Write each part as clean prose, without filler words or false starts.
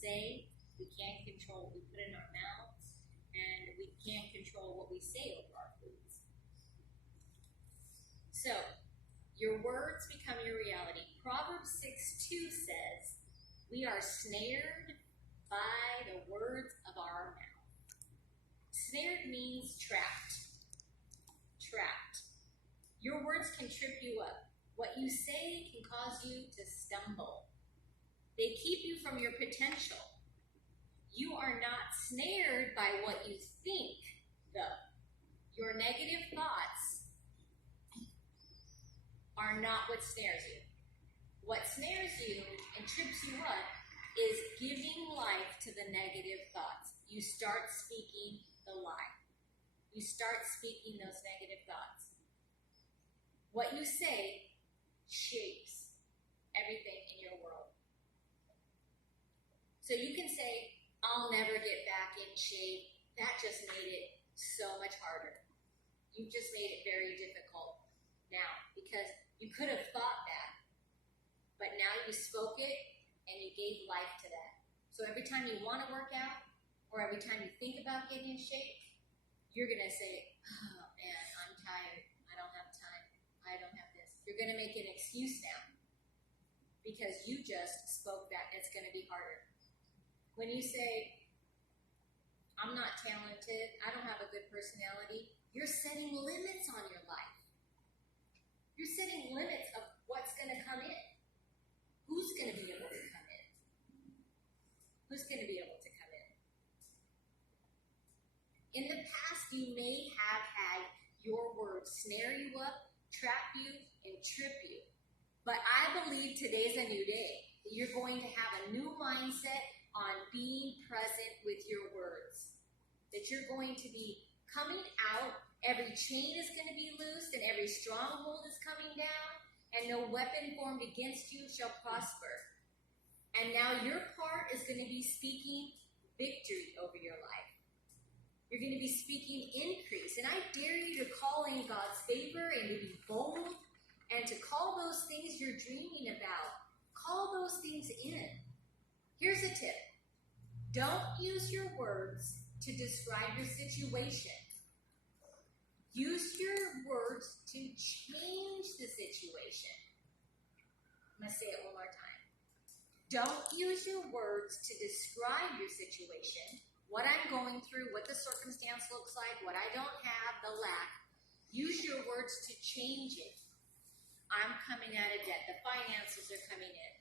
say. We can't control what we put in our mouths. And we can't control what we say over our foods. So, your words become your reality. Proverbs 6:2 says, we are snared by the words of our mouth. Snared means trapped. Trapped. Your words can trip you up. What you say can cause you to stumble. They keep you from your potential. You are not snared by what you think, though. Your negative thoughts are not what snares you. What snares you and trips you up is giving life to the negative thoughts. You start speaking the lie. You start speaking those negative thoughts. What you say shapes everything in your world. So you can say, I'll never get back in shape. That just made it so much harder. You just made it very difficult now because you could have thought that, but now you spoke it and you gave life to that. So every time you want to work out or every time you think about getting in shape, you're going to say, oh man, I'm tired. I don't have time. I don't have this. You're going to make an excuse now because you just spoke that. It's going to be harder. When you say, I'm not talented, I don't have a good personality, you're setting limits on your life. You're setting limits of what's going to come in. Who's going to be able to come in? Who's going to be able to come in? In the past, you may have had your words snare you up, trap you, and trip you. But I believe today's a new day. That you're going to have a new mindset on being present with your words. That you're going to be coming out, every chain is going to be loosed, and every stronghold is coming down, and no weapon formed against you shall prosper. And now your part is going to be speaking victory over your life. You're going to be speaking increase. And I dare you to call in God's favor and to be bold and to call those things you're dreaming about. Call those things in. Here's a tip. Don't use your words to describe your situation. Use your words to change the situation. I'm going to say it one more time. Don't use your words to describe your situation, what I'm going through, what the circumstance looks like, what I don't have, the lack. Use your words to change it. I'm coming out of debt. The finances are coming in.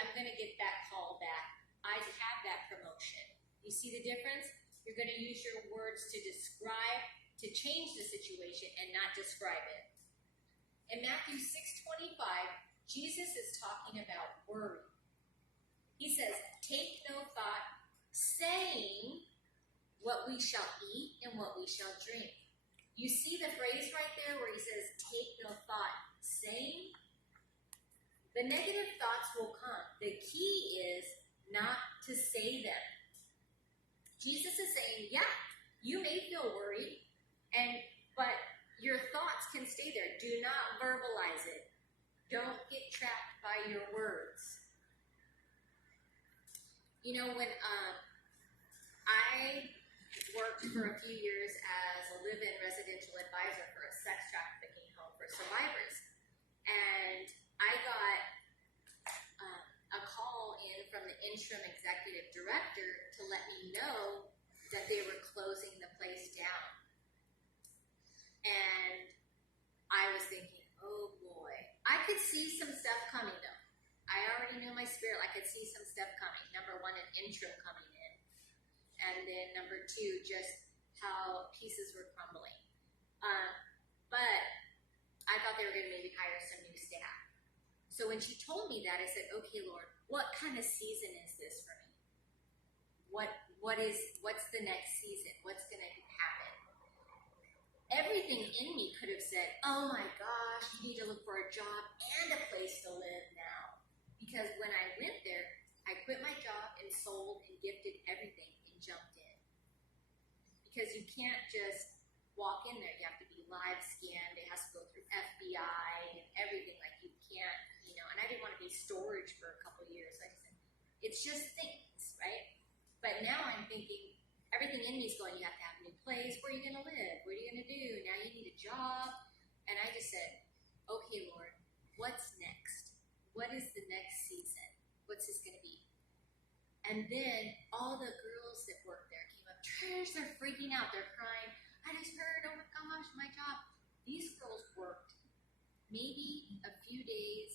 I'm going to get that call back. I have that promotion. You see the difference? You're going to use your words to describe, to change the situation and not describe it. In Matthew 6:25, Jesus is talking about worry. He says, take no thought, saying what we shall eat and what we shall drink. You see the phrase right there where he says, take no thought, saying? The negative thoughts will come. The key is not to say them. Jesus is saying, yeah, you may feel worried, but your thoughts can stay there. Do not verbalize it. Don't get trapped by your words. You know, when I worked for a few years as a live-in residential advisor for a sex trafficking home for survivors, and I got a call in from the interim executive director to let me know that they were closing the place down. And I was thinking, oh boy. I could see some stuff coming though. I already knew my spirit. I could see some stuff coming. Number one, an interim coming in. And then number two, just how pieces were crumbling. But I thought they were going to maybe hire some new staff. So when she told me that, I said, okay, Lord, what kind of season is this for me? What's the next season? What's going to happen? Everything in me could have said, oh my gosh, you need to look for a job and a place to live now. Because when I went there, I quit my job and sold and gifted everything and jumped in. Because you can't just walk in there. You have to be live scanned. It has to go through FBI and everything. Like you can't, and I didn't want to be storage for a couple of years. Like I said, it's just things. right? But now I'm thinking, everything in me is going, you have to have a new place. Where are you going to live? What are you going to do? Now you need a job. And I just said, okay, Lord, what's next? What is the next season? What's this going to be? And then all the girls that work there came up, Trish, they're freaking out. They're crying. I just heard, oh my gosh, my job. These girls worked maybe a few days